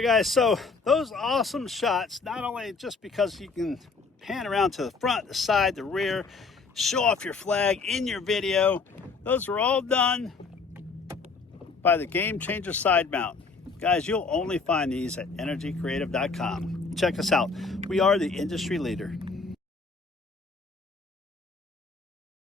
Alright guys, so those awesome shots, not only just because you can pan around to the front, the side, the rear, show off your flag in your video, those were all done by the Game Changer side mount. Guys, you'll only find these at NRGcreativ.com. Check us out. We are the industry leader.